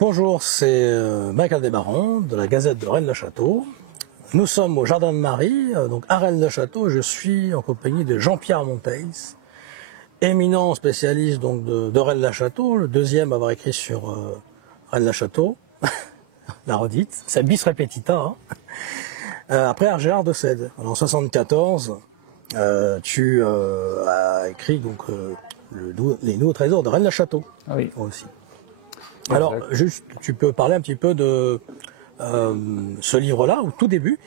Bonjour, c'est Mike Aldébaran de la Gazette de Rennes-le-Château. Nous sommes au Jardin de Marie, donc à Rennes-le-Château. Je suis en compagnie de Jean-Pierre Monteils, éminent spécialiste donc de Rennes-le-Château, le deuxième à avoir écrit sur Rennes-le-Château, la redite, c'est bis repetita. Hein. Après Gérard de Sède, en 74, tu as écrit donc les nouveaux trésors de Rennes-le-Château. Oui. Aussi. Alors, juste, tu peux parler un petit peu de ce livre-là, au tout début,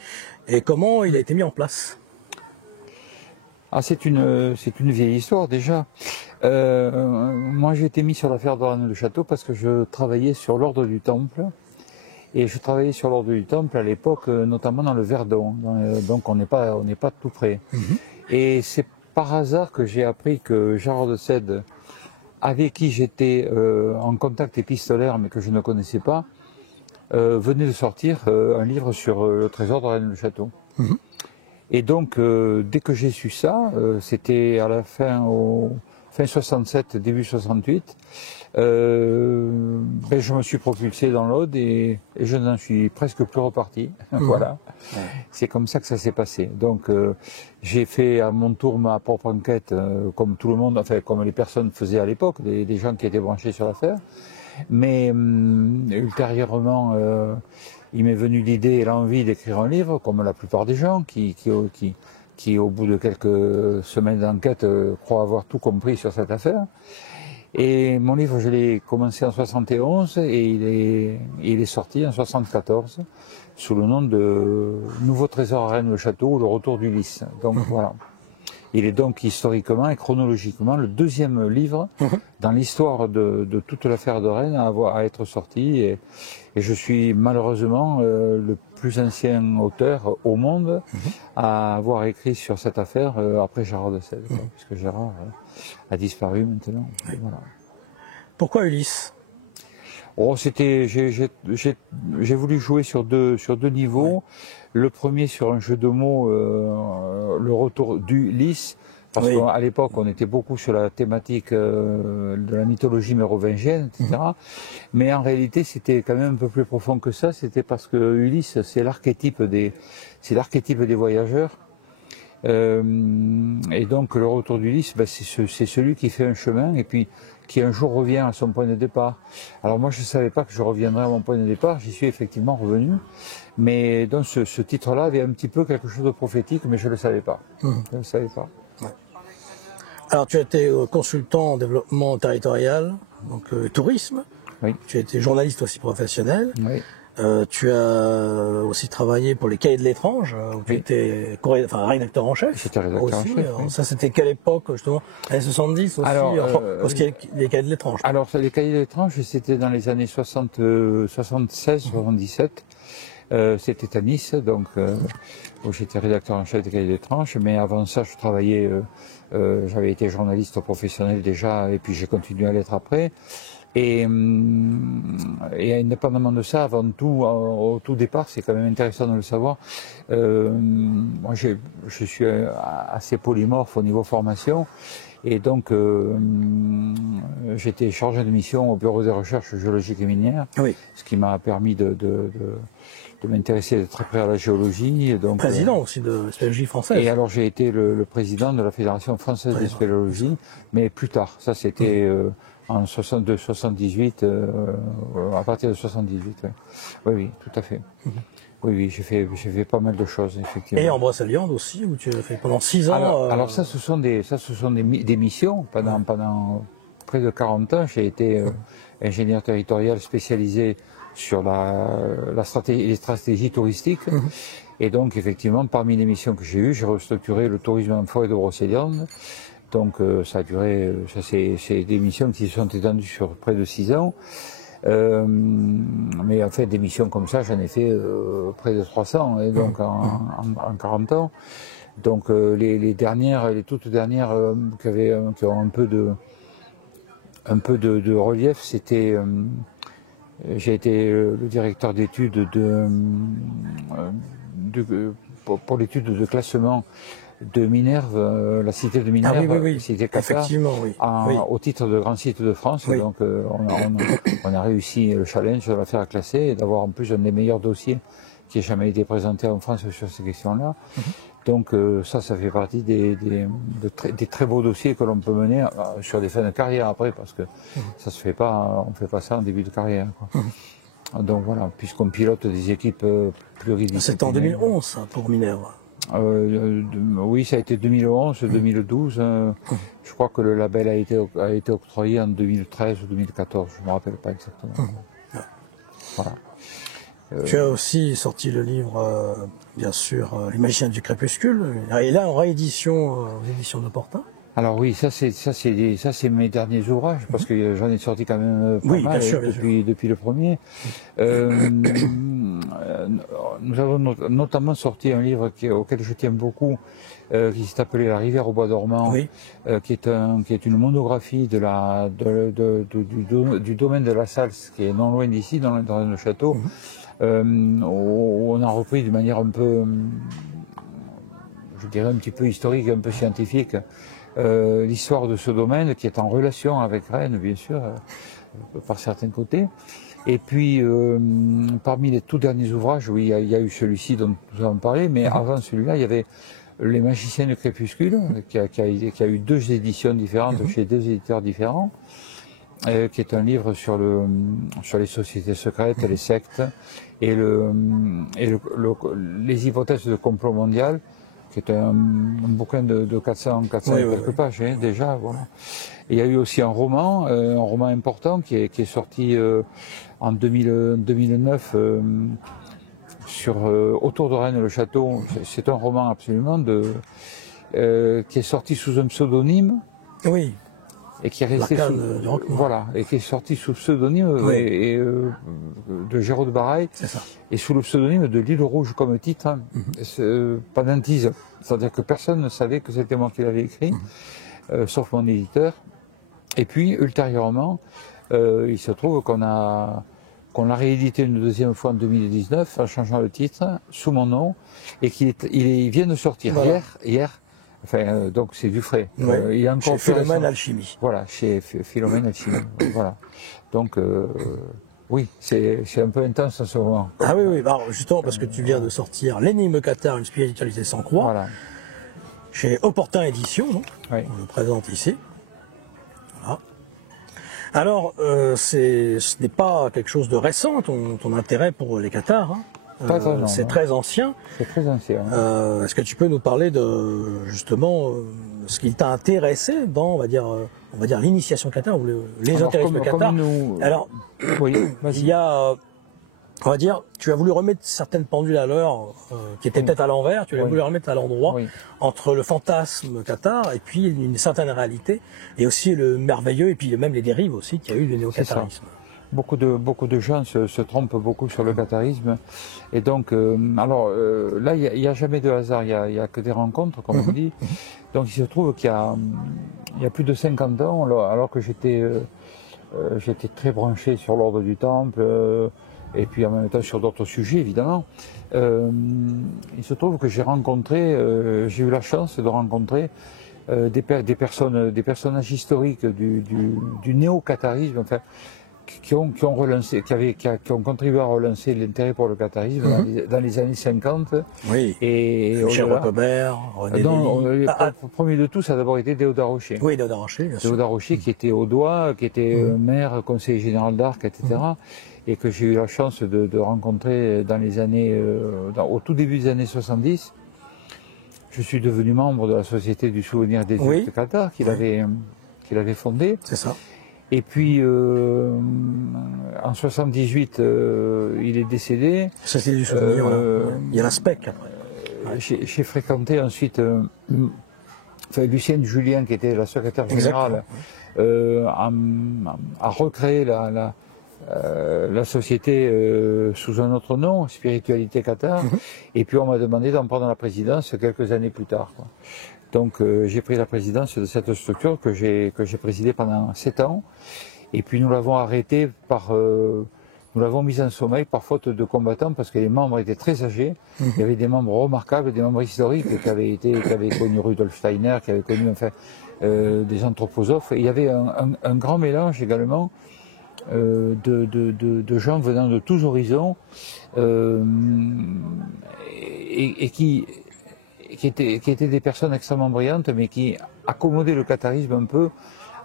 et comment il a été mis en place. Ah, c'est une vieille histoire déjà. Moi, j'ai été mis sur l'affaire de Rennes-le-Château parce que je travaillais sur l'ordre du Temple. Et je travaillais sur l'ordre du Temple à l'époque, notamment dans le Verdon. Donc, on n'est pas tout près. Et c'est par hasard que j'ai appris que Gérard de Sède, avec qui j'étais en contact épistolaire, mais que je ne connaissais pas, venait de sortir un livre sur le trésor de Rennes-le-Château. Et donc, dès que j'ai su ça, c'était à la fin 67, début 68, je me suis propulsé dans l'Aude et je n'en suis presque plus reparti. Voilà. Ouais. C'est comme ça que ça s'est passé. Donc, j'ai fait à mon tour ma propre enquête, comme tout le monde, enfin, comme les personnes faisaient à l'époque, des gens qui étaient branchés sur l'affaire. Mais ultérieurement, il m'est venu l'idée et l'envie d'écrire un livre, comme la plupart des gens qui au bout de quelques semaines d'enquête, croient avoir tout compris sur cette affaire. Et mon livre, je l'ai commencé en 71 et il est sorti en 74 sous le nom de Nouveau trésor à Rennes-le-Château ou le retour d'Ulysse. Donc voilà. Il est donc historiquement et chronologiquement le deuxième livre dans l'histoire de toute l'affaire de Rennes à être sorti. Et je suis malheureusement le plus ancien auteur au monde à avoir écrit sur cette affaire après Gérard de Sède, puisque Gérard a disparu maintenant. Oui. Voilà. Pourquoi Ulysse? Oh, j'ai voulu jouer sur deux niveaux. Ouais. Le premier sur un jeu de mots, le retour d'Ulysse, parce qu'à l'époque on était beaucoup sur la thématique de la mythologie mérovingienne, etc. Mais en réalité c'était quand même un peu plus profond que ça. C'était parce que Ulysse c'est l'archétype des voyageurs. Et donc le retour d'Ulysse, c'est celui qui fait un chemin et puis qui un jour revient à son point de départ. Alors moi je ne savais pas que je reviendrais à mon point de départ, j'y suis effectivement revenu, mais donc ce titre-là avait un petit peu quelque chose de prophétique, mais je ne le savais pas. Je ne le savais pas. Ouais. Alors tu as été consultant en développement territorial, donc tourisme, oui. Tu as été journaliste aussi professionnel. Oui. Tu as aussi travaillé pour les Cahiers de l'étrange, où tu étais rédacteur en chef. J'étais rédacteur en chef. Oui. Ça, c'était quelle époque, justement? Années 70 aussi, alors, les Cahiers de l'étrange. Alors, les Cahiers de l'étrange, c'était dans les années 76, 77. C'était à Nice, donc où j'étais rédacteur en chef des Cahiers de l'étrange. Mais avant ça, je travaillais, j'avais été journaliste professionnel déjà, et puis j'ai continué à l'être après. Et indépendamment de ça, avant tout, au tout départ, c'est quand même intéressant de le savoir. Moi, je suis assez polymorphe au niveau formation, et donc j'étais chargé de mission au bureau des recherches géologiques et minières, ce qui m'a permis de m'intéresser de très près à la géologie. Donc, président aussi de spéléologie française. Et alors j'ai été le président de la Fédération française de spéléologie, mais plus tard. Ça c'était en 78, à partir de 78. Oui, tout à fait. Oui, j'ai fait pas mal de choses, effectivement. Et en Brocéliande aussi, où tu as fait pendant 6 ans. Alors ça, ce sont des missions. Pendant près de 40 ans, j'ai été ingénieur territorial spécialisé sur les stratégies touristiques. Et donc, effectivement, parmi les missions que j'ai eues, j'ai restructuré le tourisme en forêt de Brocéliande. Donc, ça a duré, c'est des missions qui se sont étendues sur près de 6 ans. Mais en fait, des missions comme ça, j'en ai fait près de 300, et donc en 40 ans. Donc, les toutes dernières qui ont un peu de relief, c'était... j'ai été le directeur d'études pour l'étude de classement de Minerve, la cité de Minerve, oui, oui, oui. cité Qatar, Effectivement, oui. Oui. au titre de grand site de France. Oui. Donc on a réussi le challenge de la faire classer et d'avoir en plus un des meilleurs dossiers qui ait jamais été présenté en France sur ces questions-là. Donc ça fait partie des très beaux dossiers que l'on peut mener sur des fins de carrière après, parce que ça se fait pas, on fait pas ça en début de carrière, quoi. Donc voilà, puisqu'on pilote des équipes pluridisciplinaires. C'est en 2011 ça, pour Minerve. Oui, ça a été 2011, 2012. Je crois que le label a été octroyé en 2013 ou 2014, je ne me rappelle pas exactement. Voilà. Tu as aussi sorti le livre, bien sûr, Les Magiciens du Crépuscule, et là en réédition aux éditions de Portin. Alors oui, ça c'est mes derniers ouvrages, parce que j'en ai sorti quand même pas mal, bien sûr, depuis le premier. Nous avons notamment sorti un livre auquel je tiens beaucoup, qui s'est appelé La rivière au bois dormant, qui est une monographie du domaine de la Salse, qui est non loin d'ici, dans le château, où on a repris d'une manière un peu, je dirais un petit peu historique, un peu scientifique, l'histoire de ce domaine qui est en relation avec Rennes, bien sûr, par certains côtés. Et puis, parmi les tout derniers ouvrages, oui, il y a eu celui-ci dont nous avons parlé, mais avant celui-là, il y avait Les Magiciens du Crépuscule, qui a eu 2 éditions différentes chez 2 éditeurs différents, qui est un livre sur les sociétés secrètes, les sectes, et les hypothèses de complot mondial, qui est un bouquin de 400 quelques pages, hein, déjà. Voilà. Et il y a eu aussi un roman important qui est sorti en 2009 autour de Rennes le château. C'est un roman absolument qui est sorti sous un pseudonyme. Oui. Et qui est resté et qui est sorti sous pseudonyme de Géraud de Barail, et sous le pseudonyme de L'Île Rouge comme titre, Pendantise. C'est-à-dire que personne ne savait que c'était moi qui l'avais écrit, sauf mon éditeur. Et puis, ultérieurement, il se trouve qu'on l'a réédité une deuxième fois en 2019, en changeant le titre, sous mon nom, et il vient de sortir hier. Enfin, donc c'est du frais. Il y a encore chez Philomène Alchimie. Voilà, chez Philomène Alchimie. Voilà. Donc, oui, c'est un peu intense en ce moment. Ah oui, alors, justement, parce que tu viens de sortir L'énigme Qatar, une spiritualité sans croix, voilà. Chez Opportun Édition, donc, on le présente ici. Voilà. Alors, ce n'est pas quelque chose de récent, ton intérêt pour les Qatars. C'est très ancien. C'est très ancien. Est-ce que tu peux nous parler de justement ce qui t'a intéressé dans, on va dire l'initiation Qatar ou les intérêts Qatar. Alors, il y a, on va dire, tu as voulu remettre certaines pendules à l'heure qui étaient peut-être à l'envers. Tu as voulu remettre à l'endroit entre le fantasme Qatar et puis une certaine réalité, et aussi le merveilleux et puis même les dérives aussi qu'il y a eu du néo-qatarisme. Beaucoup de gens se trompent beaucoup sur le qatarisme. Et donc, là, il n'y a jamais de hasard, il n'y a que des rencontres, comme on dit. Donc, il se trouve qu'il y a plus de 50 ans, alors que j'étais très branché sur l'ordre du Temple, et puis en même temps sur d'autres sujets, évidemment. Il se trouve que j'ai eu la chance de rencontrer des personnages historiques du néo-qatarisme, enfin, qui ont contribué à relancer l'intérêt pour le qatarisme dans les années 50. Oui. Et Michel Rotobert, René Lévy. Le premier de tous, ça a d'abord été Déodat Rocher. Oui, Déodat Rocher, bien sûr. Déodat Rocher, qui était au doigt, qui était maire, conseiller général d'Arc, etc. Et que j'ai eu la chance de rencontrer dans les années, au tout début des années 70. Je suis devenu membre de la Société du Souvenir des Juifs de Qatar, qu'il avait fondée. C'est ça. Et puis, en 78, il est décédé. Société du Souvenir, il y a la SPEC après. J'ai fréquenté ensuite Lucienne Julien, qui était la secrétaire générale, a recréé la société sous un autre nom, Spiritualité Qatar. Et puis on m'a demandé d'en prendre la présidence quelques années plus tard, quoi. Donc j'ai pris la présidence de cette structure que j'ai présidée pendant 7 ans. Et puis nous l'avons arrêtée par nous l'avons mise en sommeil par faute de combattants parce que les membres étaient très âgés. Il y avait des membres remarquables, des membres historiques qui avaient connu Rudolf Steiner, qui avaient connu enfin, des anthroposophes. Et il y avait un grand mélange également de gens venant de tous horizons et qui étaient des personnes extrêmement brillantes, mais qui accommodaient le catharisme un peu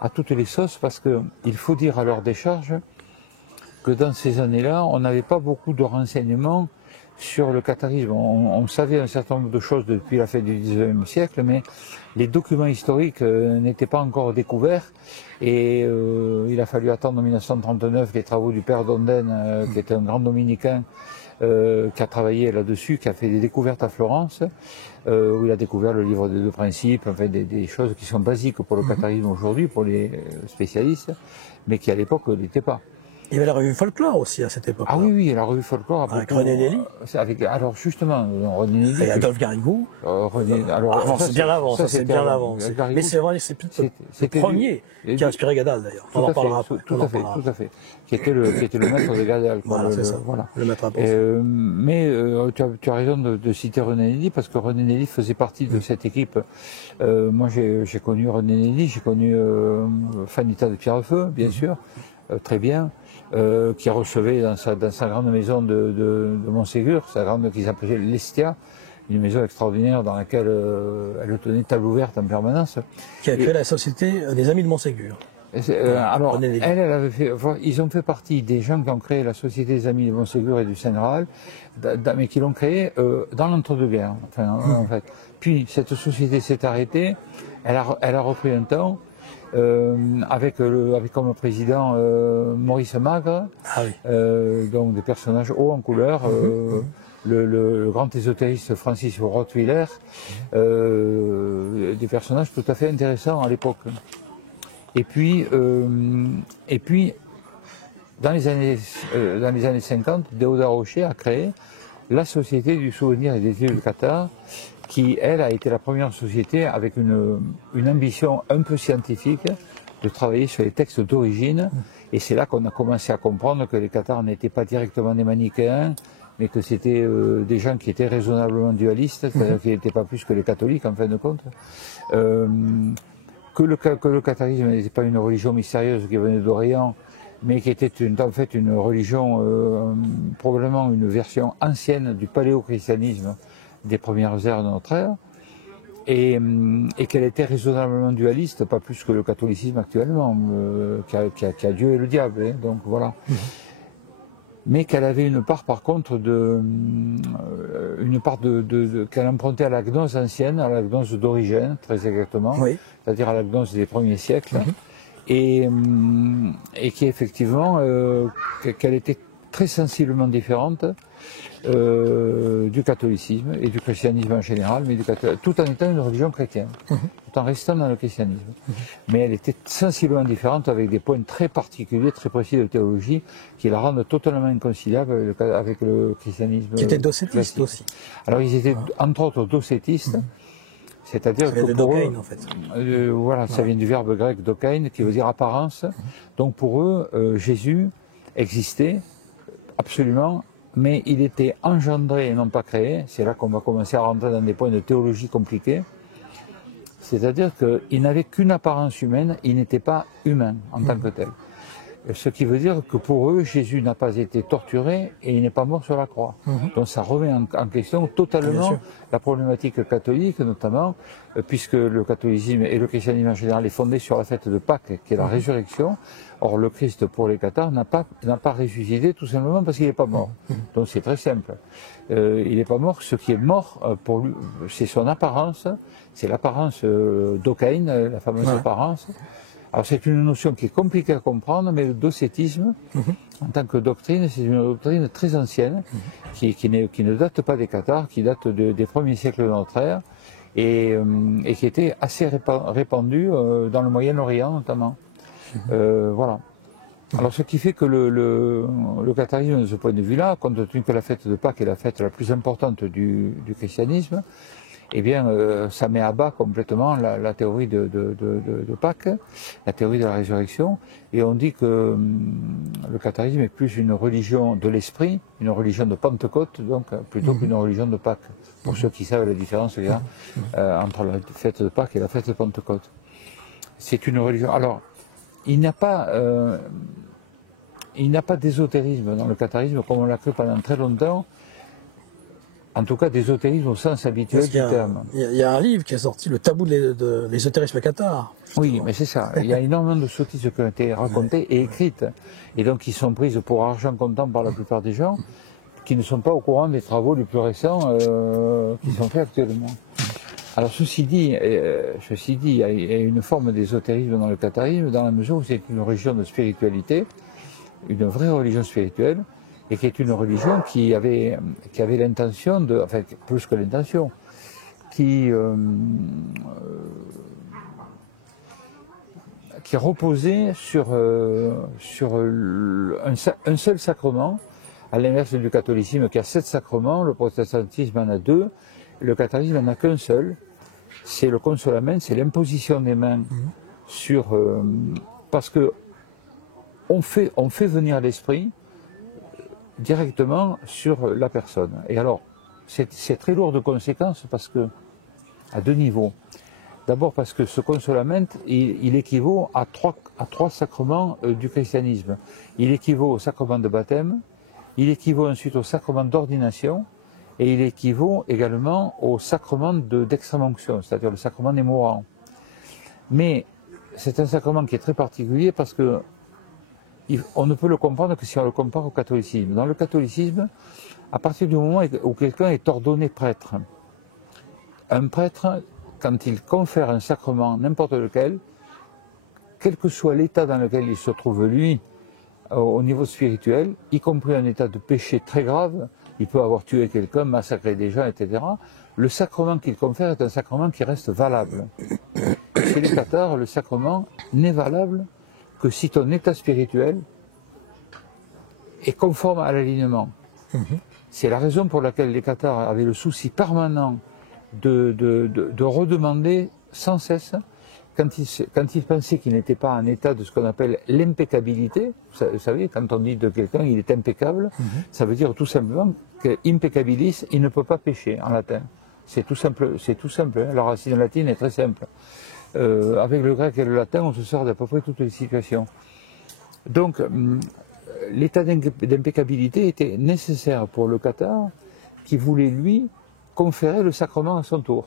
à toutes les sauces, parce qu'il faut dire à leur décharge que dans ces années-là, on n'avait pas beaucoup de renseignements sur le catharisme. On savait un certain nombre de choses depuis la fin du XIXe siècle, mais les documents historiques n'étaient pas encore découverts, et il a fallu attendre en 1939 les travaux du père Donden, qui était un grand dominicain, qui a travaillé là-dessus, qui a fait des découvertes à Florence, où il a découvert le livre des deux principes, enfin des choses qui sont basiques pour le catharisme aujourd'hui, pour les spécialistes, mais qui à l'époque n'étaient pas. Il y avait la revue Folklore aussi à cette époque. Ah oui, oui, la revue Folklore. Avec René Nelly. Alors justement, René Nelly. Et Adolphe Garrigou. C'est bien avant, ça c'est bien avant. Mais c'est vrai, c'est le premier qui a inspiré Gadal d'ailleurs. On en parlera après. Tout à fait. Qui était le maître de Gadal. Voilà, c'est ça. Voilà. Le maître à penser. Mais tu as raison de citer René Nelly, parce que René Nelly faisait partie de cette équipe. Moi j'ai connu René Nelly, j'ai connu Fanita de Pierrefeu, bien sûr, très bien. Qui recevait dans sa grande maison de Montségur, sa grande qui s'appelait l'Estia, une maison extraordinaire dans laquelle elle tenait table ouverte en permanence. Qui a créé la société des Amis de Montségur. Alors, elle avait fait, ils ont fait partie des gens qui ont créé la Société des Amis de Montségur et du Saint-Graal, mais qui l'ont créée dans l'entre-deux-guerres. Enfin, en fait. Puis cette société s'est arrêtée, elle a repris un temps. Avec comme président Maurice Magre, donc des personnages hauts en couleur, le grand ésotériste Francis Rottweiler, des personnages tout à fait intéressants à l'époque. Et puis dans les années 50, Déodat Rocher a créé la Société du Souvenir et des Îles du Qatar, qui, elle, a été la première société avec une ambition un peu scientifique de travailler sur les textes d'origine. Et c'est là qu'on a commencé à comprendre que les Cathares n'étaient pas directement des manichéens, mais que c'était des gens qui étaient raisonnablement dualistes, c'est-à-dire qu'ils n'étaient pas plus que les catholiques, en fin de compte. Que le catharisme n'était pas une religion mystérieuse qui venait d'Orient, mais qui était en fait une religion, probablement une version ancienne du paléochristianisme des premières ères de notre ère, et qu'elle était raisonnablement dualiste, pas plus que le catholicisme actuellement, qui a Dieu et le diable, hein, donc voilà. Mais qu'elle avait une part, par contre, qu'elle empruntait à la gnose ancienne, à la gnose d'origine, très exactement, c'est-à-dire à la gnose des premiers siècles, et qui effectivement, qu'elle était très sensiblement différente du catholicisme et du christianisme en général, mais tout en étant une religion chrétienne, tout en restant dans le christianisme. Mais elle était sensiblement différente, avec des points très particuliers, très précis de théologie, qui la rendent totalement inconciliable avec le christianisme. Qui était docétiste aussi. Alors ils étaient entre autres docétistes, c'est-à-dire que pour eux, en fait. Voilà, ça vient du verbe grec dokein, qui veut dire apparence. Donc pour eux, Jésus existait absolument, mais il était engendré et non pas créé. C'est là qu'on va commencer à rentrer dans des points de théologie compliqués. C'est-à-dire qu'il n'avait qu'une apparence humaine, il n'était pas humain en tant que tel. Ce qui veut dire que pour eux, Jésus n'a pas été torturé et il n'est pas mort sur la croix. Donc ça remet en question totalement la problématique catholique, notamment, puisque le catholicisme et le christianisme en général est fondé sur la fête de Pâques, qui est la résurrection. Or, le Christ, pour les Cathares, n'a pas ressuscité tout simplement parce qu'il n'est pas mort. Donc c'est très simple. Il n'est pas mort. Ce qui est mort pour lui, c'est son apparence, c'est l'apparence d'Ocaïn, la fameuse apparence. Alors c'est une notion qui est compliquée à comprendre, mais le docétisme, en tant que doctrine, c'est une doctrine très ancienne, qui ne date pas des Cathares, qui date des premiers siècles de notre ère, et qui était assez répandue dans le Moyen-Orient notamment. Voilà. Alors ce qui fait que le catharisme, de ce point de vue-là, compte tenu que la fête de Pâques est la fête la plus importante du christianisme, eh bien, ça met à bas complètement la théorie de Pâques, la théorie de la résurrection, et on dit que le catharisme est plus une religion de l'esprit, une religion de Pentecôte, donc, plutôt qu'une religion de Pâques, pour ceux qui savent la différence qu'il y a entre la fête de Pâques et la fête de Pentecôte. C'est une religion. Alors, il n'y a pas d'ésotérisme dans le catharisme comme on l'a cru pendant très longtemps. En tout cas, d'ésotérisme au sens habituel du terme. Il y a un livre qui est sorti, Le tabou de l'ésotérisme cathare. Oui, mais c'est ça. Il y a énormément de sottises qui ont été racontées et écrites, et donc qui sont prises pour argent comptant par la plupart des gens, qui ne sont pas au courant des travaux les plus récents qui sont faits actuellement. Alors ceci dit, il y a une forme d'ésotérisme dans le catharisme, dans la mesure où c'est une religion de spiritualité, une vraie religion spirituelle, et qui est une religion qui avait l'intention de, enfin plus que l'intention, qui reposait sur un seul sacrement, à l'inverse du catholicisme qui a 7 sacrements, le protestantisme en a 2, le catharisme n'en a qu'un seul, c'est le consolament, c'est l'imposition des mains sur... parce que on fait venir l'esprit directement sur la personne. Et alors, c'est très lourd de conséquences parce que, à 2 niveaux. D'abord parce que ce consolament, il équivaut à trois sacrements du christianisme. Il équivaut au sacrement de baptême, il équivaut ensuite au sacrement d'ordination, et il équivaut également au sacrement d'extrême-onction, c'est-à-dire le sacrement des mourants. Mais c'est un sacrement qui est très particulier parce que on ne peut le comprendre que si on le compare au catholicisme. Dans le catholicisme, à partir du moment où quelqu'un est ordonné prêtre, un prêtre, quand il confère un sacrement, n'importe lequel, quel que soit l'état dans lequel il se trouve lui, au niveau spirituel, y compris un état de péché très grave, il peut avoir tué quelqu'un, massacré des gens, etc. Le sacrement qu'il confère est un sacrement qui reste valable. Chez les cathares, le sacrement n'est valable que si ton état spirituel est conforme à l'alignement. C'est la raison pour laquelle les cathares avaient le souci permanent de redemander sans cesse, quand ils pensaient qu'ils n'étaient pas en état de ce qu'on appelle l'impeccabilité. Vous savez, quand on dit de quelqu'un il est impeccable, ça veut dire tout simplement que impeccabilis, il ne peut pas pécher en latin. C'est tout simple, hein. La racine latine est très simple. Avec le grec et le latin, on se sort d'à peu près toutes les situations. Donc, l'état d'impeccabilité était nécessaire pour le cathare qui voulait, lui, conférer le sacrement à son tour.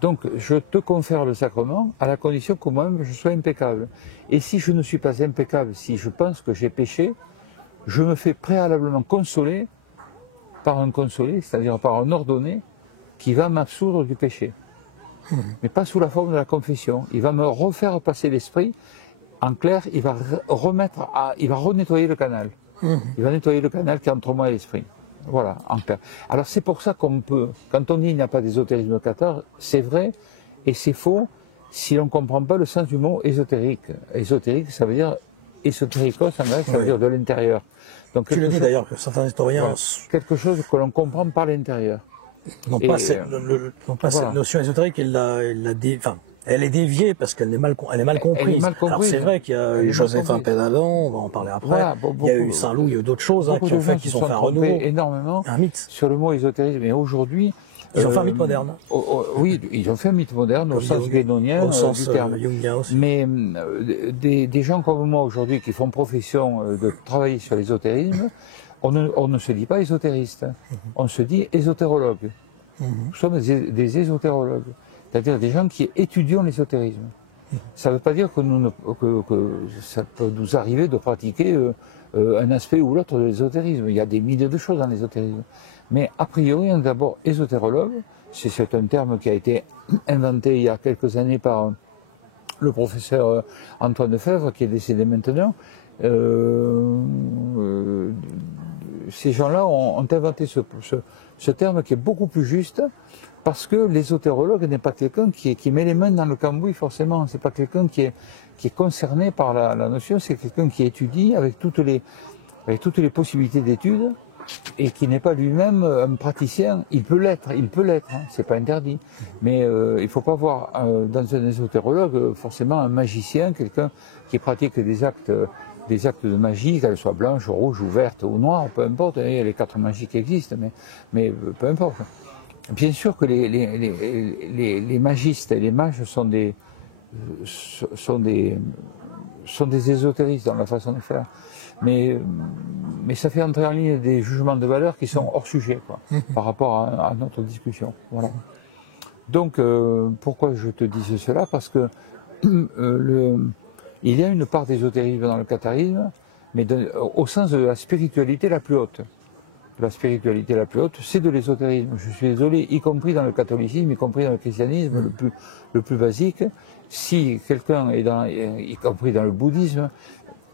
Donc, je te confère le sacrement à la condition que moi-même je sois impeccable. Et si je ne suis pas impeccable, si je pense que j'ai péché, je me fais préalablement consoler par un consolé, c'est-à-dire par un ordonné, qui va m'absoudre du péché. Mais pas sous la forme de la confession. Il va me refaire passer l'esprit. En clair, il va renettoyer le canal. Il va nettoyer le canal qui est entre moi et l'esprit. Voilà, en clair. Alors c'est pour ça qu'on peut, quand on dit qu'il n'y a pas d'ésotérisme cathare, c'est vrai et c'est faux si l'on ne comprend pas le sens du mot ésotérique. Ésotérique, ça veut dire ésotérikos en grec, ça veut dire de l'intérieur. Donc, tu le dis d'ailleurs que certains historiens... Voilà, quelque chose que l'on comprend par l'intérieur. Non pas cette notion ésotérique, elle est déviée parce qu'elle est mal comprise. Alors c'est vrai qu'il y a eu Joséphin Pédadon, on va en parler après. Voilà, il y a eu Saint-Loup, il y a eu d'autres choses qui sont fait un renouveau. Énormément un mythe sur le mot ésotérisme. Et aujourd'hui, ils ont fait un mythe moderne. Oui, ils ont fait un mythe moderne au sens guénonien du terme. Aussi. Mais des gens comme moi aujourd'hui qui font profession de travailler sur l'ésotérisme, on ne se dit pas ésotériste, on se dit ésotérologue. Nous sommes des ésotérologues, c'est-à-dire des gens qui étudions l'ésotérisme. Ça ne veut pas dire que ça peut nous arriver de pratiquer un aspect ou l'autre de l'ésotérisme. Il y a des milliers de choses dans l'ésotérisme. Mais a priori, on est d'abord ésotérologue. C'est un terme qui a été inventé il y a quelques années par le professeur Antoine Lefebvre, qui est décédé maintenant. Ces gens-là ont inventé ce terme qui est beaucoup plus juste, parce que l'ésotérologue n'est pas quelqu'un qui met les mains dans le cambouis forcément, c'est pas quelqu'un qui est concerné par la notion, c'est quelqu'un qui étudie avec toutes les possibilités d'études, et qui n'est pas lui-même un praticien, il peut l'être, hein, c'est pas interdit. Mais il ne faut pas voir dans un ésotérologue forcément un magicien, quelqu'un qui pratique des actes de magie, qu'elles soient blanches, rouges ou vertes ou noires, peu importe, il y a les 4 magies qui existent, mais peu importe. Bien sûr que les magistes et les mages sont des ésotéristes dans la façon de faire. Mais ça fait entrer en ligne des jugements de valeur qui sont hors sujet, quoi, par rapport à notre discussion. Voilà. Donc, pourquoi je te dis cela? Parce que il y a une part d'ésotérisme dans le catharisme, mais au sens de la spiritualité la plus haute. La spiritualité la plus haute, c'est de l'ésotérisme. Je suis désolé, y compris dans le catholicisme, y compris dans le christianisme le plus basique. Si quelqu'un est y compris dans le bouddhisme,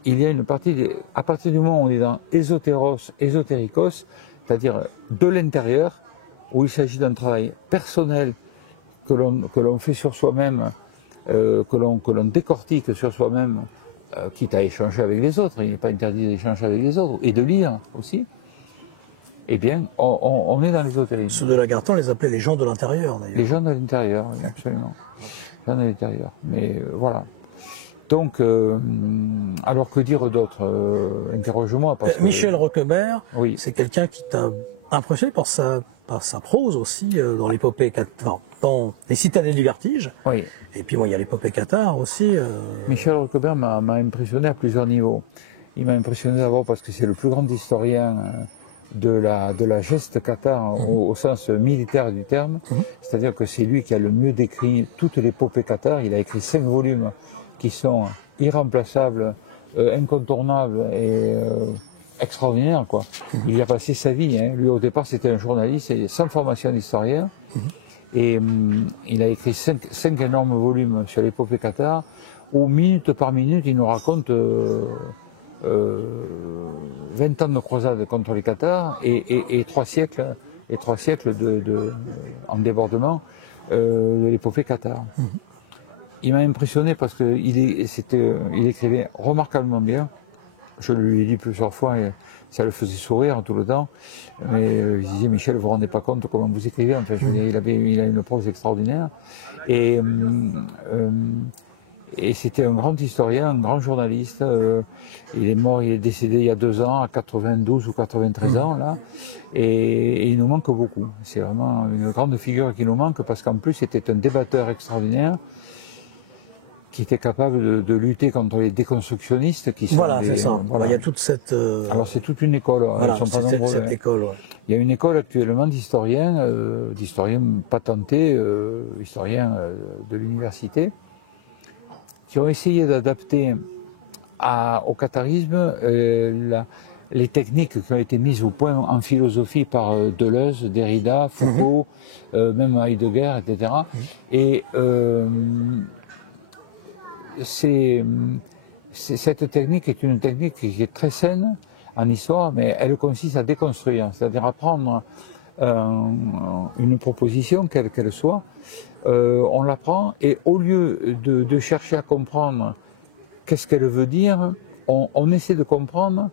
il y a une partie, à partir du moment où on est dans ésotéricos, c'est-à-dire de l'intérieur, où il s'agit d'un travail personnel que l'on fait sur soi-même, que l'on décortique sur soi-même, quitte à échanger avec les autres, il n'est pas interdit d'échanger avec les autres, et de lire aussi, eh bien, on est dans l'ésotérisme. Ceux de Lagarton les appelaient les gens de l'intérieur, d'ailleurs. Les gens de l'intérieur, oui, absolument. Les gens de l'intérieur, mais voilà. Donc, alors que dire d'autre? Interroge-moi. Michel Roquebert, oui. C'est quelqu'un qui t'a impressionné par sa prose aussi, dans l'épopée, dans les Citadelles du Vertige. Oui. Et puis bon, il y a l'épopée Cathare aussi. Michel Roquebert m'a impressionné à plusieurs niveaux. Il m'a impressionné d'abord parce que c'est le plus grand historien de la geste cathare au sens militaire du terme. C'est-à-dire que c'est lui qui a le mieux décrit toute l'épopée cathare. Il a écrit 5 volumes qui sont irremplaçables, incontournables et extraordinaires, quoi. Il y a passé sa vie, hein. Lui au départ c'était un journaliste sans formation d'historien, et il a écrit 5 énormes volumes sur l'épopée cathare, où minute par minute il nous raconte 20 ans de croisade contre les Cathares et 3 siècles, en débordement de l'épopée cathare. Il m'a impressionné parce qu'il écrivait remarquablement bien. Je lui ai dit plusieurs fois et ça le faisait sourire tout le temps. Mais je disais, Michel, vous ne vous rendez pas compte comment vous écrivez. Enfin, je veux dire, il a une prose extraordinaire. Et c'était un grand historien, un grand journaliste. Il est mort, il est décédé il y a 2 ans, à 92 ou 93 ans, là. Et il nous manque beaucoup. C'est vraiment une grande figure qui nous manque parce qu'en plus, c'était un débatteur extraordinaire, qui était capable de lutter contre les déconstructionnistes qui sont c'est ça. Voilà. Il y a toute cette... Alors c'est toute une école. Voilà, cette école, ouais. Il y a une école actuellement d'historiens patentés, historiens de l'université, qui ont essayé d'adapter au catharisme les techniques qui ont été mises au point en philosophie par Deleuze, Derrida, Foucault, même Heidegger, etc. Et cette technique est une technique qui est très saine en histoire, mais elle consiste à déconstruire, c'est-à-dire à prendre une proposition, quelle qu'elle soit, on la prend et au lieu de chercher à comprendre qu'est-ce qu'elle veut dire, on essaie de comprendre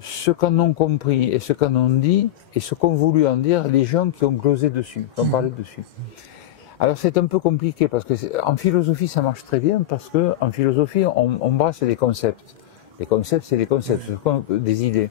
ce qu'en ont compris et ce qu'en ont dit et ce qu'ont voulu en dire les gens qui ont glosé dessus, qui ont parlé dessus. Alors c'est un peu compliqué parce que en philosophie ça marche très bien parce que en philosophie on brasse des concepts. Les concepts c'est des concepts, c'est des idées.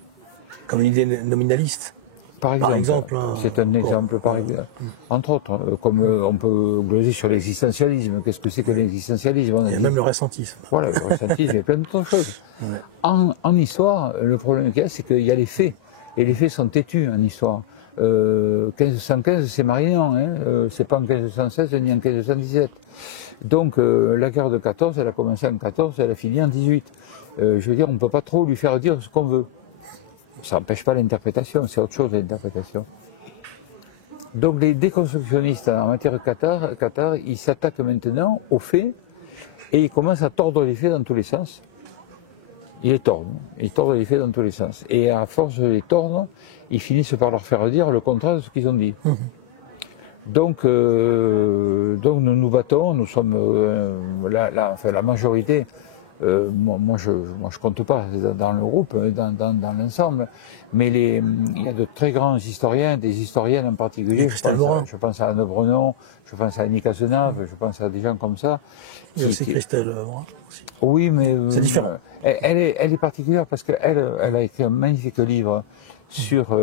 Comme l'idée nominaliste. Par exemple, c'est un exemple par exemple. Entre autres, comme on peut gloser sur l'existentialisme. Qu'est-ce que c'est que l'existentialisme? Il y a même le ressentisme. Voilà, le ressentisme, il y a plein d'autres choses. Ouais. En histoire, le problème qu'il y a, c'est qu'il y a les faits. Et les faits sont têtus en histoire. 1515, c'est Marignane, hein, c'est pas en 1516 ni en 1517. Donc la guerre de 14, elle a commencé en 14, elle a fini en 18. Je veux dire, on ne peut pas trop lui faire dire ce qu'on veut. Ça n'empêche pas l'interprétation, c'est autre chose l'interprétation. Donc les déconstructionnistes en matière de Cathare, ils s'attaquent maintenant aux faits et ils commencent à tordre les faits dans tous les sens. Ils tordent les faits dans tous les sens. Et à force de les tordre, ils finissent par leur faire dire le contraire de ce qu'ils ont dit. Donc nous nous battons, nous sommes la majorité moi, je compte pas dans le groupe, dans l'ensemble, mais il y a de très grands historiens, des historiennes en particulier. Je pense à Anne Brenon, je pense à Annie Cazenave, je pense à des gens comme ça. Il y a aussi Christelle Morin. Oui, mais c'est différent. Elle est particulière parce qu'elle a écrit un magnifique livre sur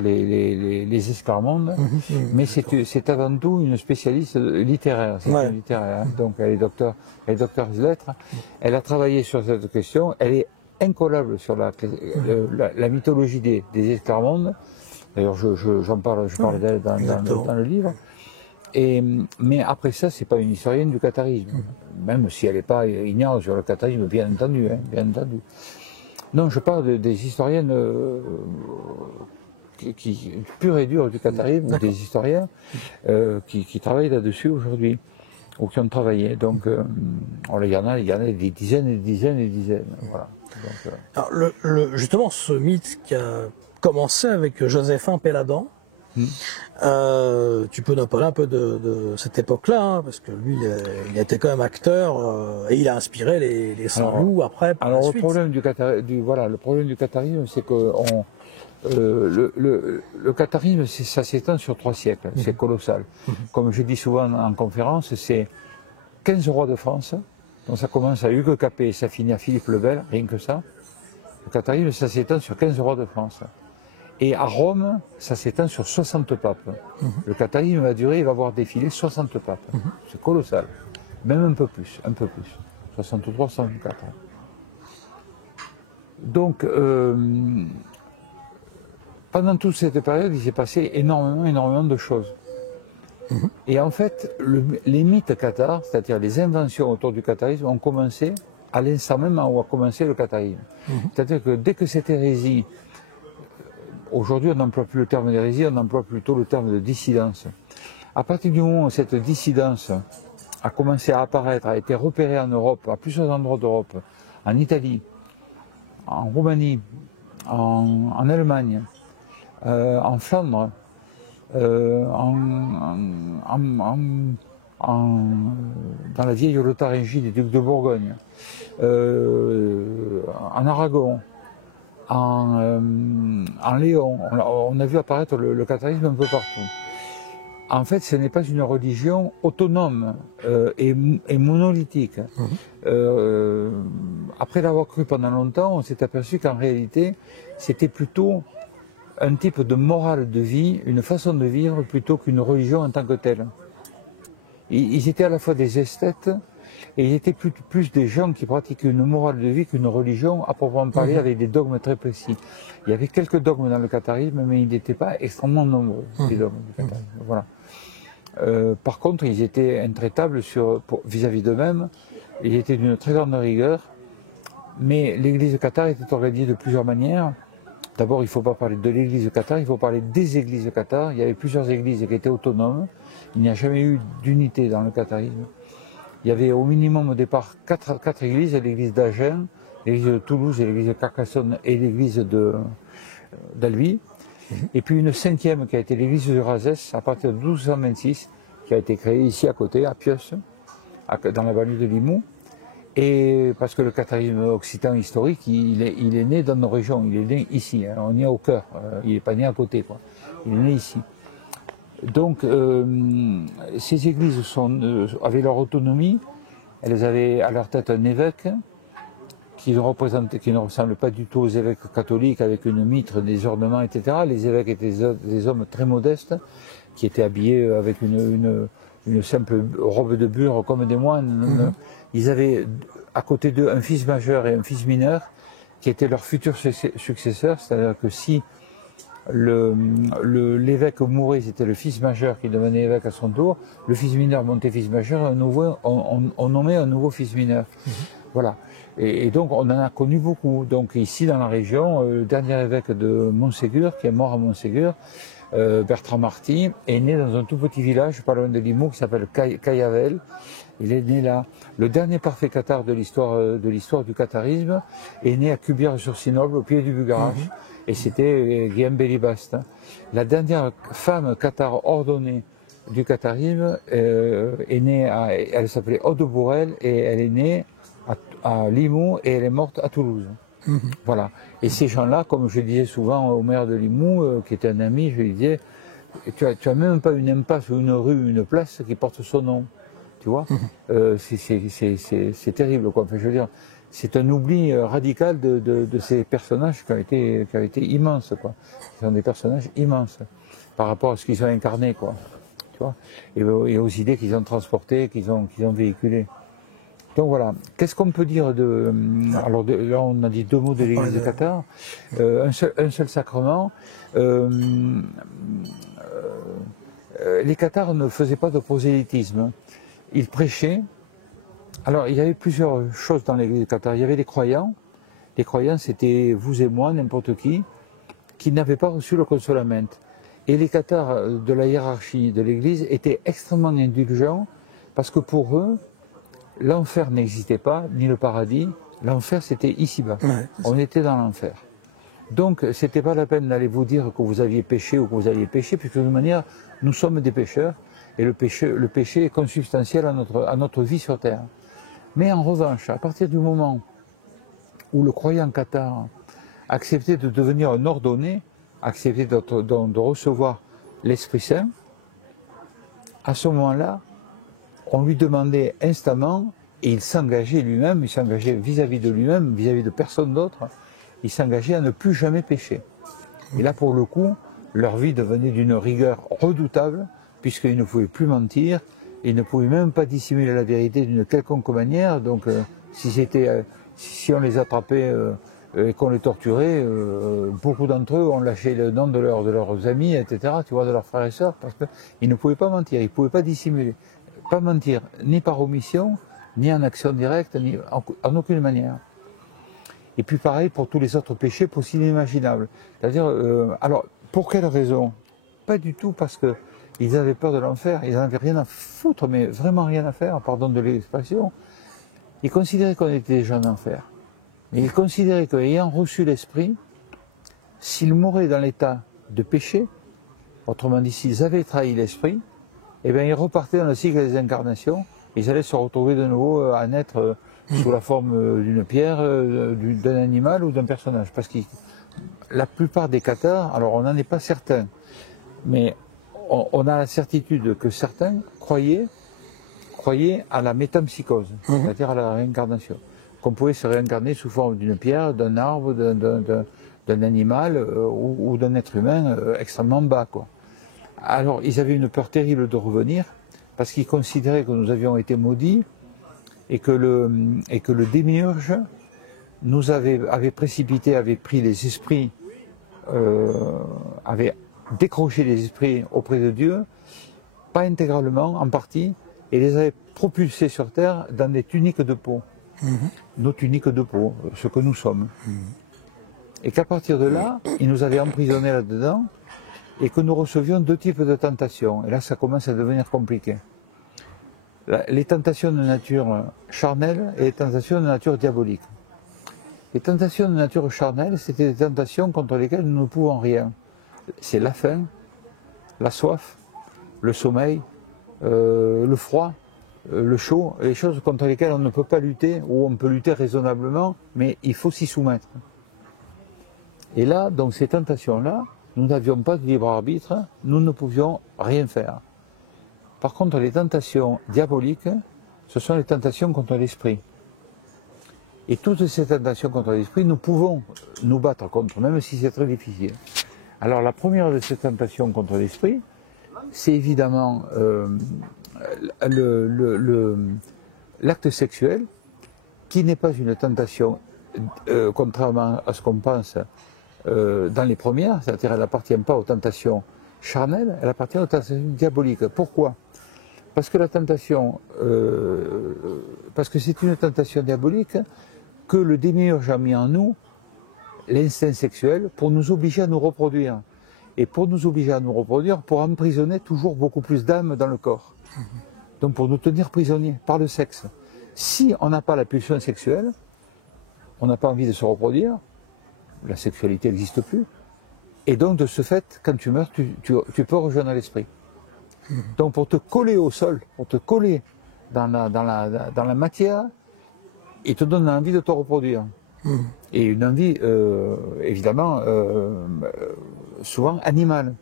les esclarmondes, mais c'est avant tout une spécialiste littéraire. C'est une littéraire, hein. Donc elle est docteur des lettres. Elle a travaillé sur cette question. Elle est incollable sur la mythologie des esclarmondes. D'ailleurs, je parle d'elle dans le livre. Mais après ça, c'est pas une historienne du catharisme, même si elle n'est pas ignare sur le catharisme, bien entendu, hein, bien entendu. Non, je parle des historiennes qui pure et dure du catharisme, des historiens qui travaillent là-dessus aujourd'hui, ou qui ont travaillé. Donc, il y en a des dizaines et des dizaines et des dizaines. Voilà. Donc, alors, justement, ce mythe qui a commencé avec Joséphin Péladan, tu peux nous parler un peu de cette époque-là, hein, parce que lui, il était quand même acteur et il a inspiré les Saint-Loup après. Alors le problème du catharisme, c'est que le catharisme, ça s'étend sur 3 siècles, c'est colossal. Comme je dis souvent en conférence, c'est 15 rois de France, donc ça commence à Hugues Capet et ça finit à Philippe le Bel, rien que ça. Le catharisme, ça s'étend sur 15 rois de France. Et à Rome, ça s'étend sur 60 papes. Le catharisme va durer, il va avoir défilé 60 papes. C'est colossal. Même un peu plus. 63, 64. Donc, pendant toute cette période, il s'est passé énormément de choses. Et en fait, les mythes cathares, c'est-à-dire les inventions autour du catharisme, ont commencé à l'instant même où a commencé le catharisme. C'est-à-dire que dès que cette hérésie, aujourd'hui on n'emploie plus le terme d'hérésie, on emploie plutôt le terme de dissidence. À partir du moment où cette dissidence a commencé à apparaître, a été repérée en Europe, à plusieurs endroits d'Europe, en Italie, en Roumanie, en Allemagne, en Flandre, dans la vieille Lotharingie des ducs de Bourgogne, en Aragon, en Léon, on a vu apparaître le catharisme un peu partout. En fait, ce n'est pas une religion autonome et monolithique. Après l'avoir cru pendant longtemps, on s'est aperçu qu'en réalité, c'était plutôt un type de morale de vie, une façon de vivre, plutôt qu'une religion en tant que telle. Ils étaient à la fois des esthètes, et ils étaient plus des gens qui pratiquaient une morale de vie qu'une religion, à proprement parler, avec des dogmes très précis. Il y avait quelques dogmes dans le catharisme, mais ils n'étaient pas extrêmement nombreux, ces dogmes du catharisme. Voilà. Par contre, ils étaient intraitables vis-à-vis d'eux-mêmes, ils étaient d'une très grande rigueur, mais l'église cathare était organisée de plusieurs manières. D'abord, il ne faut pas parler de l'église cathare, il faut parler des églises cathares. Il y avait plusieurs églises qui étaient autonomes. Il n'y a jamais eu d'unité dans le catharisme. Il y avait au minimum au départ 4 églises, l'église d'Agen, l'église de Toulouse et l'église de Carcassonne et l'église d'Albi. Et puis une 5e qui a été l'église de Razès à partir de 1226, qui a été créée ici à côté, à Pieusse, dans la banlieue de Limoux. Et parce que le catharisme occitan historique, il est né dans nos régions, il est né ici, hein, on y est au cœur, il n'est pas né à côté, quoi. Il est né ici. Donc ces églises avaient leur autonomie, elles avaient à leur tête un évêque qui ne ressemble pas du tout aux évêques catholiques avec une mitre, des ornements, etc. Les évêques étaient des hommes très modestes qui étaient habillés avec une simple robe de bure comme des moines. Ils avaient à côté d'eux un fils majeur et un fils mineur qui étaient leurs futurs successeurs, c'est-à-dire que si l'évêque mourait, c'était le fils majeur qui devenait évêque à son tour, le fils mineur montait fils majeur, on nommait un nouveau fils mineur. Voilà. Et donc on en a connu beaucoup. Donc ici dans la région, le dernier évêque de Montségur, qui est mort à Montségur, Bertrand Marty, est né dans un tout petit village pas loin de Limoux qui s'appelle Caillavel. Il est né là. Le dernier parfait cathare de l'histoire du catharisme est né à Cubières-sur-Sinoble, au pied du Bugarache, et c'était Guillaume Bélibast. La dernière femme cathare ordonnée du catharisme est née elle s'appelait Aude Bourrel, et elle est née à Limoux et elle est morte à Toulouse. Voilà. Et ces gens-là, comme je disais souvent au maire de Limoux, qui était un ami, je lui disais, tu as même pas une impasse ou une rue, une place qui porte son nom. Tu vois, c'est terrible, quoi. Enfin, je veux dire, c'est un oubli radical de ces personnages qui ont été immenses, quoi. Ce sont des personnages immenses par rapport à ce qu'ils ont incarné, quoi. Tu vois, et aux idées qu'ils ont transportées, qu'ils ont véhiculées. Donc voilà. Qu'est-ce qu'on peut dire de... Alors là, on a dit 2 mots de l'église de Qatar. Un seul sacrement. Les Cathares ne faisaient pas de prosélytisme. Ils prêchaient. Alors, il y avait plusieurs choses dans l'église de Qatar. Il y avait des croyants. Les croyants, c'était vous et moi, n'importe qui n'avaient pas reçu le consolament. Et les Cathares de la hiérarchie de l'église étaient extrêmement indulgents parce que pour eux, l'enfer n'existait pas, ni le paradis. L'enfer, c'était ici-bas. Ouais, on était dans l'enfer. Donc, c'était pas la peine d'aller vous dire que vous aviez péché ou que vous alliez pécher, puisque de toute manière, nous sommes des pécheurs. Et le péché est consubstantiel à notre vie sur terre. Mais en revanche, à partir du moment où le croyant cathare acceptait de devenir un ordonné, acceptait de recevoir l'Esprit Saint, à ce moment-là, on lui demandait instamment, et il s'engageait lui-même, il s'engageait vis-à-vis de lui-même, vis-à-vis de personne d'autre, il s'engageait à ne plus jamais pécher. Et là, pour le coup, leur vie devenait d'une rigueur redoutable, puisqu'ils ne pouvaient plus mentir, ils ne pouvaient même pas dissimuler la vérité d'une quelconque manière. Donc, si on les attrapait et qu'on les torturait, beaucoup d'entre eux ont lâché le nom de leurs amis, etc., tu vois, de leurs frères et sœurs, parce qu'ils ne pouvaient pas mentir, ils ne pouvaient pas dissimuler. Pas mentir, ni par omission, ni en action directe, ni en aucune manière. Et puis pareil pour tous les autres péchés possibles et imaginables. C'est-à-dire, alors, pour quelle raison? Pas du tout parce que ils avaient peur de l'enfer, ils n'en avaient rien à foutre, mais vraiment rien à faire, pardon de l'expression. Ils considéraient qu'on était déjà en enfer. Mais ils considéraient qu'ayant reçu l'Esprit, s'ils mouraient dans l'état de péché, autrement dit, s'ils avaient trahi l'Esprit, eh bien, ils repartaient dans le cycle des incarnations, ils allaient se retrouver de nouveau à naître sous la forme d'une pierre, d'un animal ou d'un personnage. Parce que la plupart des cathares, alors on n'en est pas certain, mais on a la certitude que certains croyaient à la métampsychose, c'est-à-dire à la réincarnation. Qu'on pouvait se réincarner sous forme d'une pierre, d'un arbre, d'un animal ou d'un être humain extrêmement bas, quoi. Alors, ils avaient une peur terrible de revenir, parce qu'ils considéraient que nous avions été maudits, et que le démiurge nous avait précipité, avait pris les esprits, avait décroché les esprits auprès de Dieu, pas intégralement, en partie, et les avait propulsés sur terre dans des tuniques de peau. Nos tuniques de peau, ce que nous sommes. Et qu'à partir de là, ils nous avaient emprisonnés là-dedans, et que nous recevions 2 types de tentations. Et là, ça commence à devenir compliqué. Les tentations de nature charnelle et les tentations de nature diabolique. Les tentations de nature charnelle, c'était des tentations contre lesquelles nous ne pouvons rien. C'est la faim, la soif, le sommeil, le froid, le chaud, les choses contre lesquelles on ne peut pas lutter, ou on peut lutter raisonnablement, mais il faut s'y soumettre. Et là, donc ces tentations-là, nous n'avions pas de libre arbitre, nous ne pouvions rien faire. Par contre, les tentations diaboliques, ce sont les tentations contre l'esprit. Et toutes ces tentations contre l'esprit, nous pouvons nous battre contre, même si c'est très difficile. Alors la première de ces tentations contre l'esprit, c'est évidemment l'acte sexuel, qui n'est pas une tentation, contrairement à ce qu'on pense dans les premières, c'est-à-dire elle n'appartient pas aux tentations charnelles, elle appartient aux tentations diaboliques. Pourquoi ? Parce que la tentation, parce que c'est une tentation diabolique que le démiurge a mis en nous, l'instinct sexuel, pour nous obliger à nous reproduire. Et pour nous obliger à nous reproduire, pour emprisonner toujours beaucoup plus d'âmes dans le corps. Donc pour nous tenir prisonniers par le sexe. Si on n'a pas la pulsion sexuelle, on n'a pas envie de se reproduire, la sexualité n'existe plus. Et donc de ce fait, quand tu meurs, tu peux rejoindre l'esprit. Donc pour te coller au sol, pour te coller dans la matière, il te donne envie de te reproduire. Et une envie, évidemment, souvent animale,